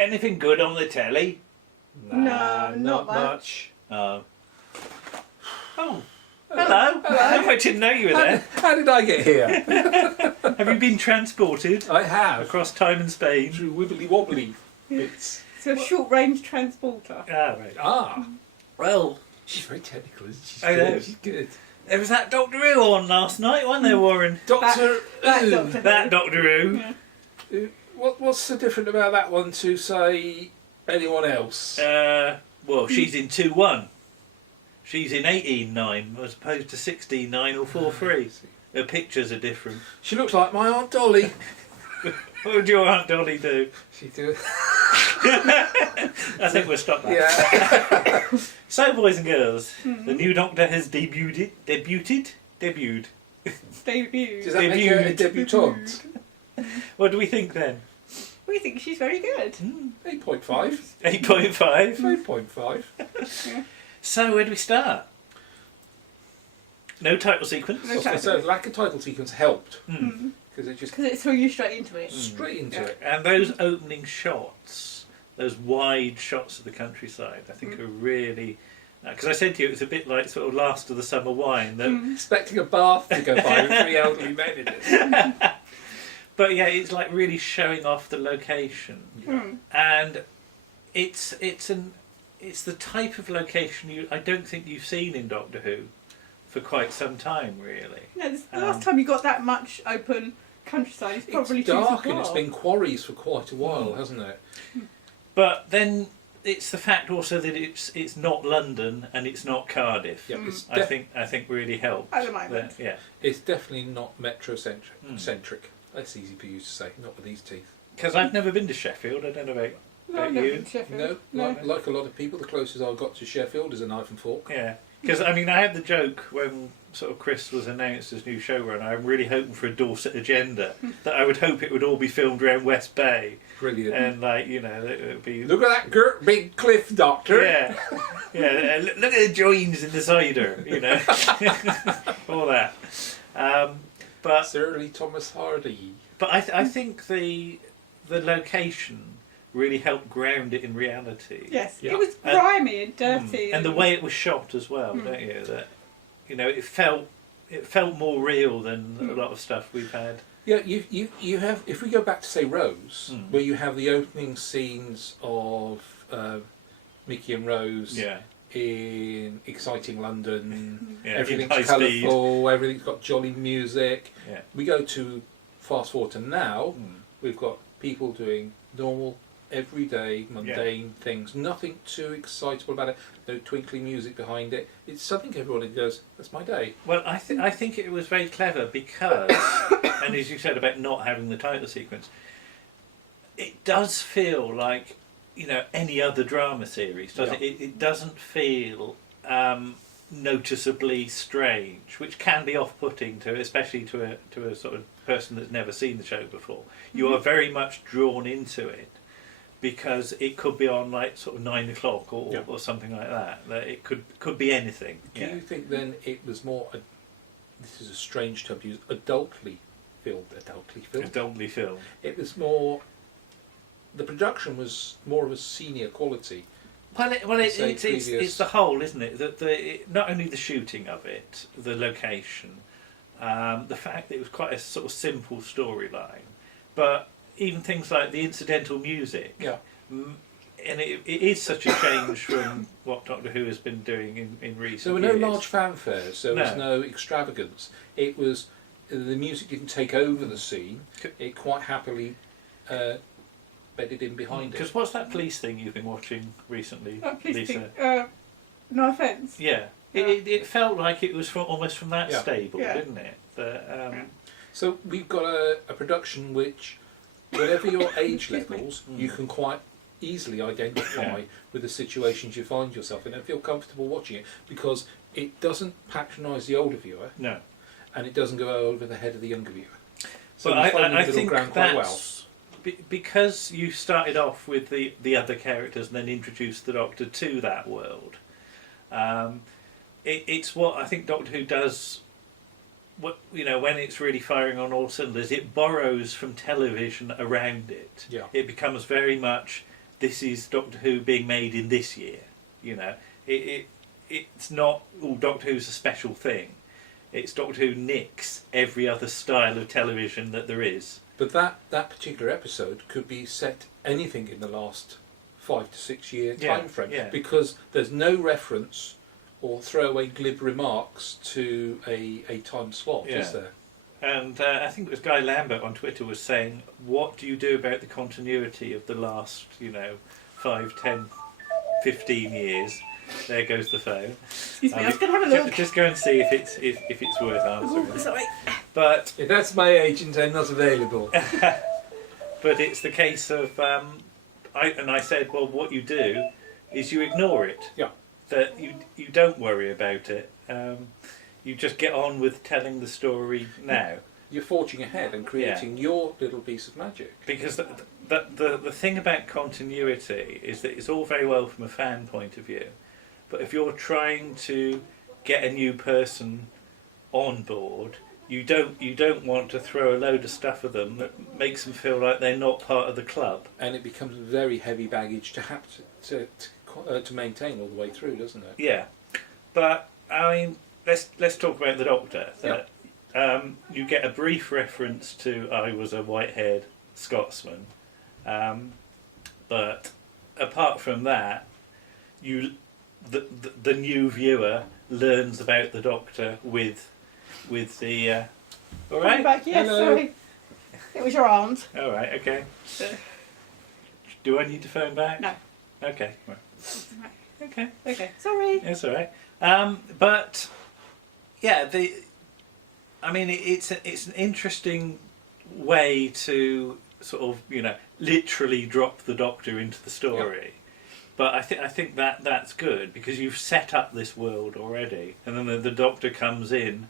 Anything good on the telly? No, not much. Oh. Oh. Hello. I didn't know you were there. How did I get here? Have you been transported I have. across time and Spain? Through wibbly wobbly. It's So a short-range transporter. Ah, right. Well, she's very technical, isn't she? I know. She's good. there was that Doctor Who on last night, wasn't there, Warren? Doctor That Who. Doctor Who. That Doctor Who. Yeah. What's so different about that one to say anyone else? Well, she's in 2-1. She's in 18-9 as opposed to 16-9 or 4-3. Her pictures are different. She looks like my Aunt Dolly. What would your Aunt Dolly do? She do. I think we'll stop that. Yeah. So, boys and girls, the new Doctor has debuted. Debuted. Debut. Does that make her a debutante? What do we think then? We think she's very good. 8.5. 8.5. 8.5. So, where do we start? No title sequence. No title. So lack of title sequence helped because it just Because it threw you straight into it. straight into it. And those opening shots, those wide shots of the countryside, I think are really... Because I said to you, it was a bit like sort of Last of the Summer Wine. That, Expecting a bath to go by with 3 elderly men in it. But yeah, it's like really showing off the location. And it's the type of location I don't think you've seen in Doctor Who for quite some time, really. No, this is the last time you got that much open countryside. It's probably It's dark too and it's far. been quarries for quite a while, hasn't it? But then it's the fact also that it's not London and it's not Cardiff. Yeah, it's, I think really helps. At the moment. Yeah. it's definitely not metro-centric. That's easy for you to say, not with these teeth. Because I've never been to Sheffield. I don't know about No, I've never you. been to Sheffield. No, like a lot of people, the closest I got to Sheffield is a knife and fork. Yeah. Because, I mean, I had the joke when sort of Chris was announced as new showrunner. I'm really hoping for a Dorset agenda. That I would hope it would all be filmed around West Bay. Brilliant. And, like, you know, that it would be... Look at that big cliff, Doctor. Yeah. Yeah, look at the joins in the cider, you know. All that. But Sir Lee Thomas Hardy. But I think the location really helped ground it in reality. Yes, Yeah. it was grimy and dirty. And the way it was shot as well, don't you? That, you know, it felt more real than a lot of stuff we've had. Yeah, you have. If we go back to say Rose, where you have the opening scenes of Mickey and Rose in exciting London, everything's colourful, everything's got jolly music. Yeah. We go to fast forward to now, we've got people doing normal, everyday, mundane things. Nothing too excitable about it. No twinkling music behind it. It's something everybody goes, that's my day. Well, I think it was very clever because, and as you said about not having the title sequence, it does feel like, you know, any other drama series, doesn't it? It doesn't feel noticeably strange, which can be off-putting to, especially to a sort of person that's never seen the show before. You are very much drawn into it because it could be on like sort of 9 o'clock or something like that. That it could be anything. Do you think then it was more? This is a strange term to use. Adultly filmed. Adultly filmed. It was more. The production was more of a senior quality. Well, it's the whole, isn't it? Not only the shooting of it, the location, the fact that it was quite a sort of simple storyline, but even things like the incidental music. Yeah. And it is such a change from what Doctor Who has been doing in recent There were years. no large fanfares. There was no extravagance. It was the music didn't take over the scene. It quite happily bedded in behind it. Because what's that police thing you've been watching recently, Lisa? No offence. Yeah. It felt like it was almost from that stable, didn't it? So we've got a production which, whatever your age levels, you can quite easily identify with the situations you find yourself in and feel comfortable watching it because it doesn't patronise the older viewer. No. And it doesn't go over the head of the younger viewer. So I middle think ground quite well. Because you started off with the other characters and then introduced the Doctor to that world. It's what I think Doctor Who does. What, you know, when it's really firing on all cylinders, it borrows from television around it. Yeah. It becomes very much this is Doctor Who being made in this year. You know, it's not Doctor Who's a special thing. It's Doctor Who nicks every other style of television that there is. But that particular episode could be set anything in the last 5 to 6 year time frame, because there's no reference or throwaway glib remarks to a time slot, is there? And I think it was Guy Lambert on Twitter was saying, what do you do about the continuity of the last, 5, 10, 15 years? There goes the phone. Excuse me, I was going to have a look. Just go and see if it's worth answering. Oh, sorry. But if that's my agent, I'm not available. But it's the case of, I said, well, what you do is you ignore it. Yeah. That you don't worry about it. You just get on with telling the story now. You're forging ahead and creating your little piece of magic. Because the thing about continuity is that it's all very well from a fan point of view, but if you're trying to get a new person on board, you don't want to throw a load of stuff at them that makes them feel like they're not part of the club. And it becomes very heavy baggage to have to maintain all the way through, doesn't it? Yeah, but I mean, let's talk about the Doctor. You get a brief reference to I was a white-haired Scotsman, but apart from that, the new viewer learns about the Doctor with the. All right. Back. Yes, Hello. sorry. It was your aunt. All right. Okay. Do I need to phone back? No. Okay. Right. Okay. Okay. Sorry. That's all right. But yeah, it's an interesting way to sort of literally drop the Doctor into the story. Yep. But I think that's good because you've set up this world already, and then the Doctor comes in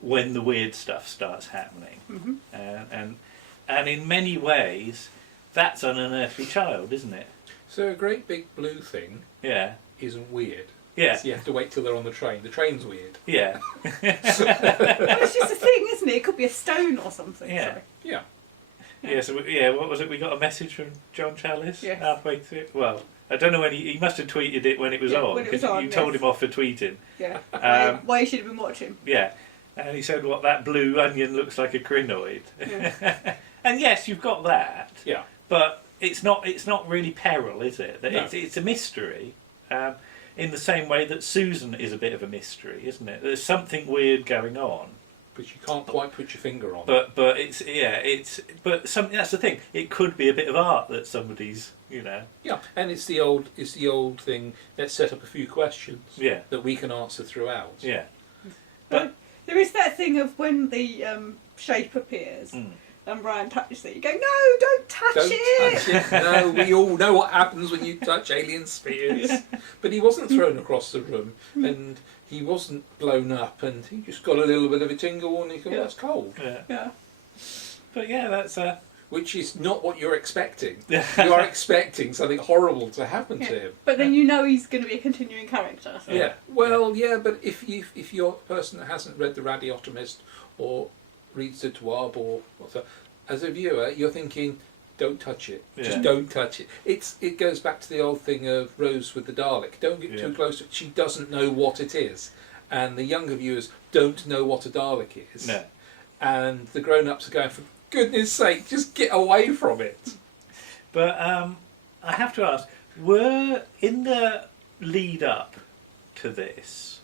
when the weird stuff starts happening, and in many ways, that's an unearthly child, isn't it? So a great big blue thing, isn't weird. Yeah. So you have to wait till they're on the train. The train's weird. Yeah. Well, it's just a thing, isn't it? It could be a stone or something. Yeah. Sorry. Yeah. Yeah. So what was it? We got a message from John Chalice halfway through. Well, I don't know when he must have tweeted it when it was on, because you told him off for tweeting. Yeah. Why you should have been watching. Yeah. And he said, "What, that blue onion looks like a crinoid." Yeah. And yes, you've got that. Yeah. But it's not really peril, is it? No. It's a mystery. In the same way that Susan is a bit of a mystery, isn't it? There's something weird going on, but you can't quite put your finger on. But it's something. That's the thing. It could be a bit of art that somebody's. Yeah, and it's the old thing. Let's set up a few questions. Yeah. That we can answer throughout. Yeah. But there is that thing of when the shape appears. And Brian touches it. You go, no, don't touch it. No, we all know what happens when you touch alien spheres. But he wasn't thrown across the room, and he wasn't blown up, and he just got a little bit of a tingle, and he thought, that's cold. Yeah. But yeah, that's which is not what you're expecting. You are expecting something horrible to happen to him. But then he's going to be a continuing character. So. Yeah. Well, but if you're a person that hasn't read The Radiotomist or reads the Twab or whatever, as a viewer, you're thinking, don't touch it. Just don't touch it. It goes back to the old thing of Rose with the Dalek. Don't get too close to it. She doesn't know what it is. And the younger viewers don't know what a Dalek is. No. And the grown-ups are going, for goodness sake, just get away from it. But I have to ask, were in the lead up to this,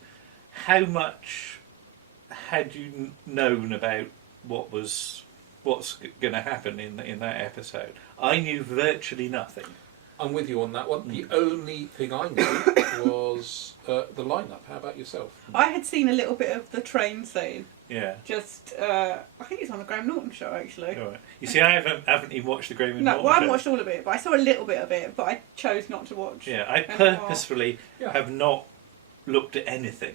how much had you known about what's going to happen in that episode? I knew virtually nothing. I'm with you on that one. The only thing I knew was the lineup. How about yourself? I had seen a little bit of the train scene. Yeah. Just, I think it's on the Graham Norton show actually. All right. You see, I haven't even watched the Graham Norton I haven't show. watched all of it, but I saw a little bit of it. But I chose not to watch. Yeah, I purposefully have not looked at anything.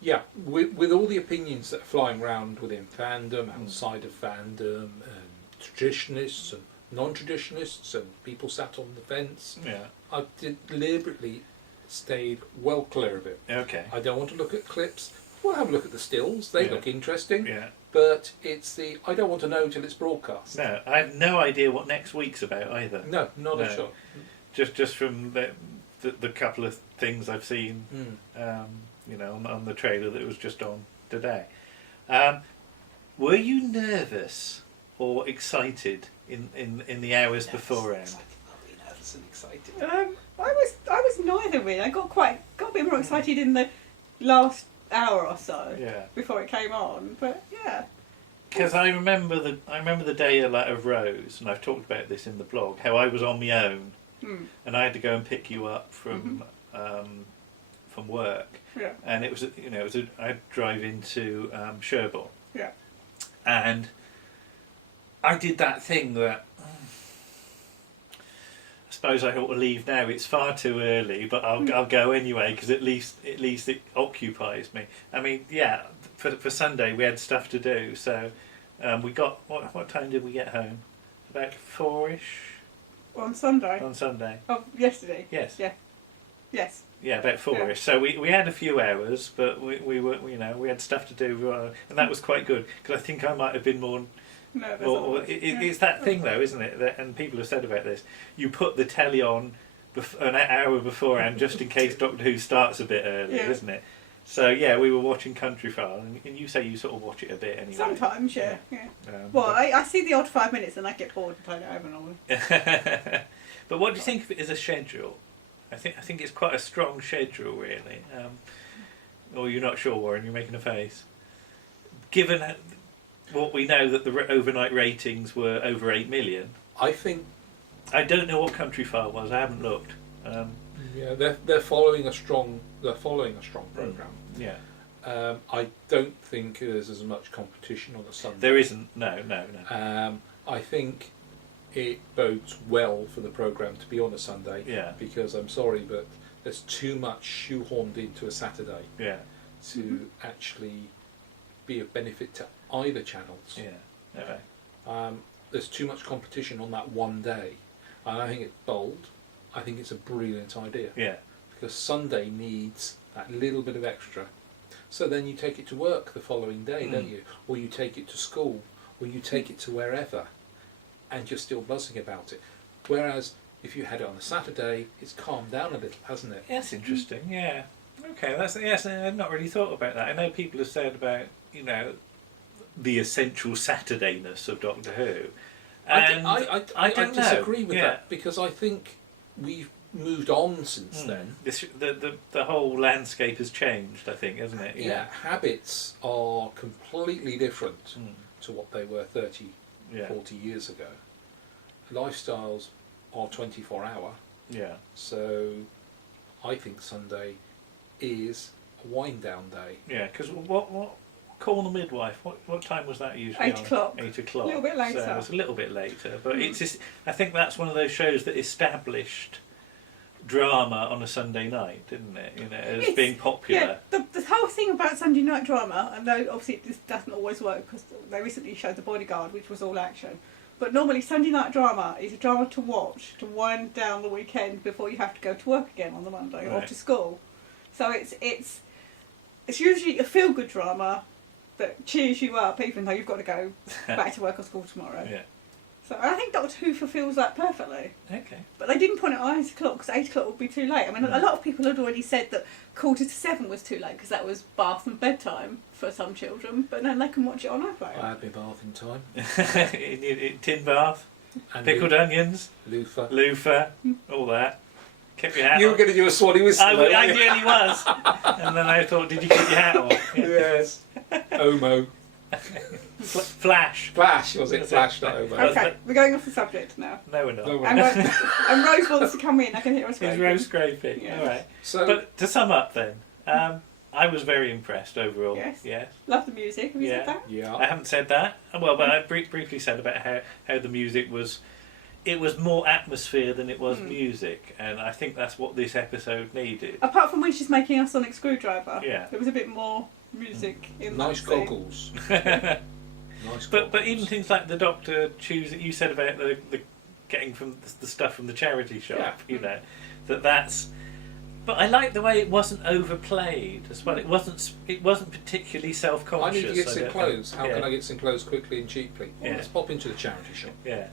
Yeah, with all the opinions that are flying around within fandom, outside of fandom, and traditionalists and non-traditionalists, and people sat on the fence, I deliberately stayed well clear of it. Okay. I don't want to look at clips. We'll have a look at the stills. They look interesting. Yeah. But it's I don't want to know until it's broadcast. No, I have no idea what next week's about either. No, not a shot. just from the couple of things I've seen, you know, on the trailer that was just on today. Were you nervous or excited in the hours beforehand? Nervous and excited. I was neither really. I got a bit more excited in the last hour or so before it came on. But yeah. Because I remember the day of Rose, and I've talked about this in the blog. How I was on my own, and I had to go and pick you up from work. Yeah. And it was I'd drive into Sherborne. Yeah. And I did that thing that I suppose I ought to leave now. It's far too early, but I'll go anyway because at least it occupies me. I mean, yeah, for Sunday we had stuff to do, so we got what time did we get home? About 4ish. On Sunday. On Sunday. Oh, yesterday. Yes. Yeah. Yes. Yeah, about 4ish. Yeah. So we had a few hours, but we were we had stuff to do, and that was quite good because I think I might have been more. No, it's that thing though, isn't it? That, and people have said about this. You put the telly on an hour beforehand just in case Doctor Who starts a bit early, isn't it? So yeah, we were watching Countryfile, and you say you sort of watch it a bit anyway. Sometimes, yeah. Well, I see the odd 5 minutes and I get bored and turn it over normally. But what do you think of it as a schedule? I think it's quite a strong schedule, really. Or you're not sure, Warren? You're making a face. Given what we know that the overnight ratings were over 8 million. I think. I don't know what Countryfile was. I haven't looked. Yeah, they're following a strong. They're following a strong program. Yeah. I don't think there's as much competition on a Sunday. There isn't. No. I think it bodes well for the program to be on a Sunday. Yeah. Because I'm sorry, but there's too much shoehorned into a Saturday. Yeah. To actually be of benefit to either channels. Yeah. Okay. There's too much competition on that one day, and I think it's bold. I think it's a brilliant idea. Yeah. Because Sunday needs that little bit of extra. So then you take it to work the following day, don't you? Or you take it to school, or you take it to wherever, and you're still buzzing about it. Whereas if you had it on a Saturday, it's calmed down a little, hasn't it? That's interesting. Yeah. Okay. I've not really thought about that. I know people have said about the essential Saturdayness of Doctor Who. And I don't disagree with that that because I think we've moved on since then. The whole landscape has changed, I think, hasn't it? Yeah, habits are completely different to what they were 30, 40 years ago. Lifestyles are 24 hour. Yeah. So I think Sunday is a wind down day. Yeah, because what Call the Midwife, what time was that usually 8 o'clock. 8 o'clock. A little bit later. So it's a little bit later, but it's just, I think that's one of those shows that established drama on a Sunday night, didn't it? As being popular. Yeah, the whole thing about Sunday night drama, and though obviously this doesn't always work because they recently showed The Bodyguard, which was all action. But normally Sunday night drama is a drama to watch, to wind down the weekend before you have to go to work again on the Monday or to school. So it's usually a feel-good drama that cheers you up even though you've got to go back to work or school tomorrow. Yeah. So I think Doctor Who fulfills that perfectly. Okay. But they didn't put it on 8 o'clock because 8 o'clock would be too late. I mean, a lot of people had already said that 6:45 was too late because that was bath and bedtime for some children, but then they can watch it on iPlayer. I had my bath in time. Tin bath, and pickled onions, loofah, all that. Kept your hat You on. were going to do a Swanee whistle. I really was. And then I thought, did you keep your hat on? Yes. Omo. Flash. Flash, was it? That's Flash, it. not Omo. Okay, we're going off the subject now. No, we're not. No, we're And Rose wants to come in. I can hear her scraping. It's Rose scraping. Yeah. All right. So, But to sum up then, I was very impressed overall. Yes. Love the music. Have you said that? yeah. I haven't said that. Well, but I briefly said about how the music was. It was more atmosphere than it was music, and I think that's what this episode needed. Apart from when she's making a sonic screwdriver. Yeah. There was a bit more music in Nice that scene. goggles. Nice goggles. But even things like the Doctor choosing, you said about the getting from the stuff from the charity shop, that's. But I like the way it wasn't overplayed as well. It wasn't particularly self-conscious. I need to get some clothes. How Yeah. can I get some clothes quickly and cheaply? Well, Yeah. let's pop into the charity shop. Yeah.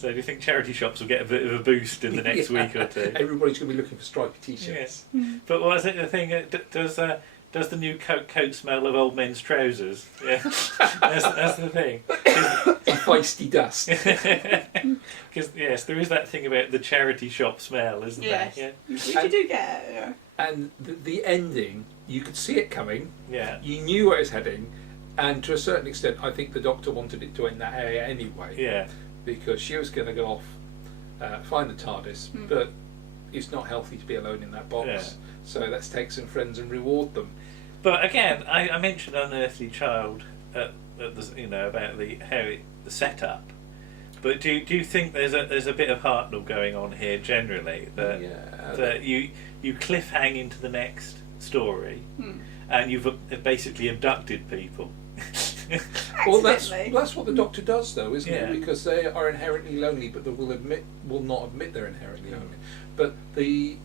So do you think charity shops will get a bit of a boost in the next week or two? Everybody's going to be looking for stripy t-shirts. Yes. But what is it? The thing does the new coat smell of old men's trousers? Yeah, that's the thing. Feisty dust. Because yes, there is that thing about the charity shop smell, isn't Yes. there? Which you do get. Yeah. And the ending, you could see it coming. Yeah. You knew where it was heading, and to a certain extent, I think the Doctor wanted it to end that area anyway. Yeah. Because she was going to go off, find the TARDIS, but it's not healthy to be alone in that box. Yeah. So let's take some friends and reward them. But again, I mentioned Unearthly Child, about the setup. But do you think there's a bit of Hartnell going on here generally that you cliffhang into the next story, and you've basically abducted people? Well, that's what the Doctor does, though, isn't Yeah. it? Because they are inherently lonely, but they will not admit they're inherently lonely. But the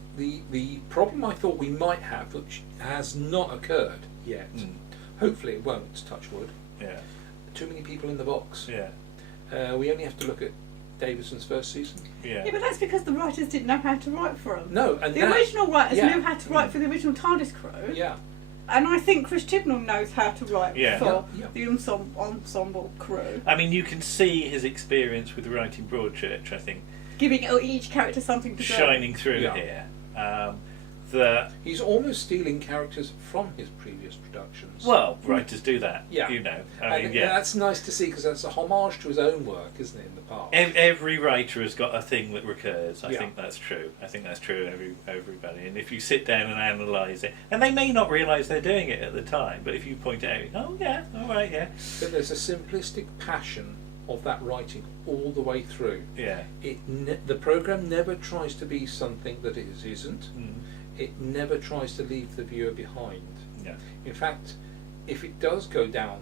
problem I thought we might have, which has not occurred yet, hopefully it won't, touch wood. Yeah. Too many people in the box. Yeah. We only have to look at Davison's first season. Yeah. Yeah, but that's because the writers didn't know how to write for them. No, and The original writers yeah. knew how to write for the original TARDIS crew. Yeah. And I think Chris Chibnall knows how to write Yeah. for Yeah. the ensemble crew. I mean, you can see his experience with writing Broadchurch, I think, Giving each character something to do. shining through Yeah. here. He's almost stealing characters from his previous productions. Well, writers do that. Yeah. You know. I and mean, yeah. that's nice to see because that's a homage to his own work, isn't it, in the past? Every writer has got a thing that recurs. I Yeah. think that's true. I think that's true in everybody. And if you sit down and analyse it, and they may not realise they're doing it at the time, but if you point it out, oh yeah, all right, yeah, But there's a simplistic passion of that writing all the way through. yeah, The programme never tries to be something that it isn't. mm, It never tries to leave the viewer behind. yeah, In fact, if it does go down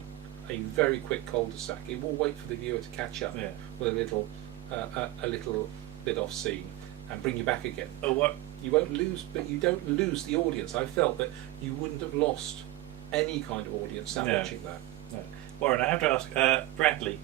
a very quick cul-de-sac, it will wait for the viewer to catch up yeah. with a little bit off scene and bring you back again. Oh, what? You won't lose, but you don't lose the audience. I felt that you wouldn't have lost any kind of audience now No. watching that. No. Warren, I have to ask Bradley,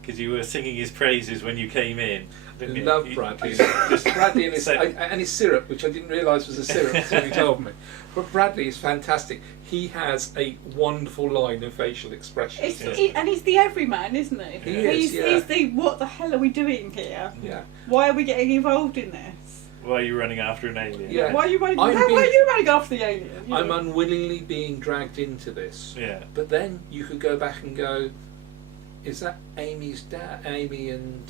because you were singing his praises when you came in. Didn't you? Love You- Bradley. you just Bradley and his, said- and his syrup, which I didn't realise was a syrup until you told me. But Bradley is fantastic. He has a wonderful line of facial expressions. And he's the everyman, isn't he? He is, yeah. He's the what the hell are we doing here? Yeah. Why are we getting involved in this? Why are you running after an alien? Yeah. Why are you running? I'm Why being- are you running after the alien? You I'm know? unwillingly being dragged into this. Yeah. But then you could go back and go, is that Amy's dad? Amy and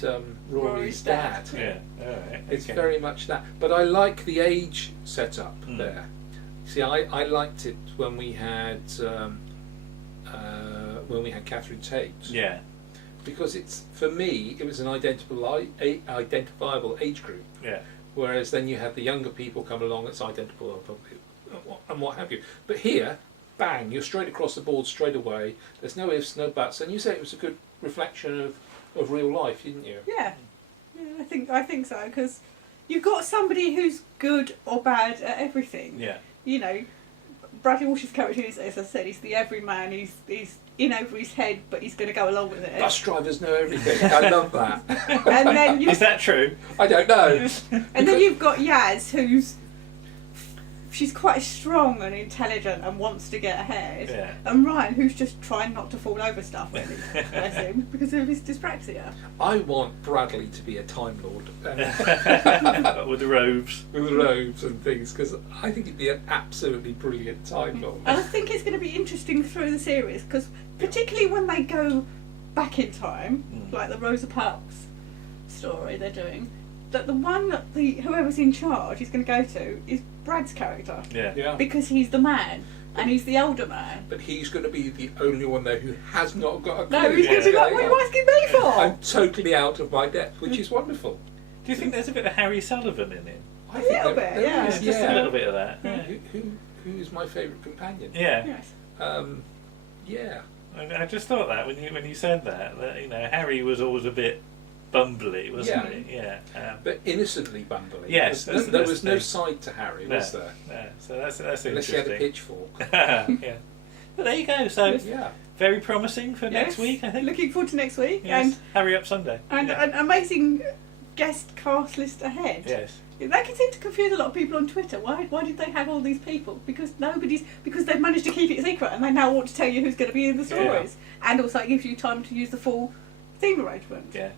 Rory's dad? Yeah. All right. It's okay. very much that. But I like the age setup Mm. there. See, I liked it when we had Catherine Tate. Yeah. Because it's, for me, it was an identifiable age group. Yeah. Whereas then you have the younger people come along that's identifiable and what have you. But here, bang, you're straight across the board straight away. There's no ifs, no buts. And you say it was a good reflection of real life, didn't you? Yeah, I think so, because you've got somebody who's good or bad at everything. Yeah. You know, Bradley Walsh's character is, as I said, he's the everyman. He's in over his head, but he's going to go along with it. Bus drivers know everything. I love that. And then Is that true? I don't know. and then you've got Yaz, she's quite strong and intelligent and wants to get ahead. Yeah. And Ryan, who's just trying not to fall over stuff, really, bless him, because of his dyspraxia. I want Bradley to be a Time Lord With the robes. with robes and things, because I think he'd be an absolutely brilliant Time Lord. And I think it's going to be interesting through the series, because particularly when they go back in time, like the Rosa Parks story they're doing, that the one that whoever's in charge is going to go to is Brad's character, Yeah. Yeah. because he's the man and he's the older man. But he's going to be the only one there who has not got a clue. No, he's going to be like, what are you asking me for? I'm totally out of my depth, which is wonderful. Do you think there's a bit of Harry Sullivan in it? I A think little there- bit, there yeah. is, Just a little bit of that. Yeah. Who is my favourite companion? Yeah. Yes. Yeah. I just thought that when you said that you know Harry was always a bit bumbly, wasn't Yeah. he? Yeah. But innocently bumbly. Yes, There that's was the no thing. side to Harry, No, was there? no. So that's Unless he had a interesting. pitchfork. Yeah. But there you go. So Yeah. very promising for next Yes. week, I think. Looking forward to next week. Yes. Hurry up Sunday. And Yeah. an amazing guest cast list ahead. Yes. That can seem to confuse a lot of people on Twitter. Why did they have all these people? Because they've managed to keep it secret and they now want to tell you who's going to be in the stories. And also it gives you time to use the full theme arrangement. Yeah.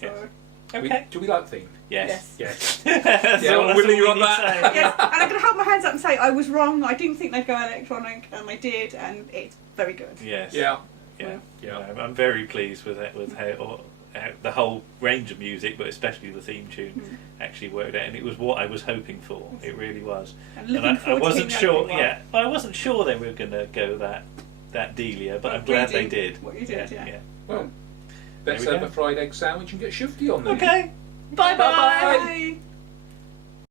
So, Yes. Okay. Do we like theme? Yes. Yes. That's Yeah, all- I'm that's willing all you we on need to that. say. yes, and I'm going to hold my hands up and say I was wrong. I didn't think they'd go electronic, and they did, and it's very good. Yes. Yeah. Yeah. Yeah. No, I'm very pleased with it, with how the whole range of music, but especially the theme tune, actually worked out, and it was what I was hoping for. It really was. And And looking I forward to wasn't seeing sure. that Yeah, I wasn't sure they were going to go that dealer, but I'm glad they did. What you did, yeah. Well, let's There we have go. a fried egg sandwich and get shifty on them. Okay. Bye bye. Bye.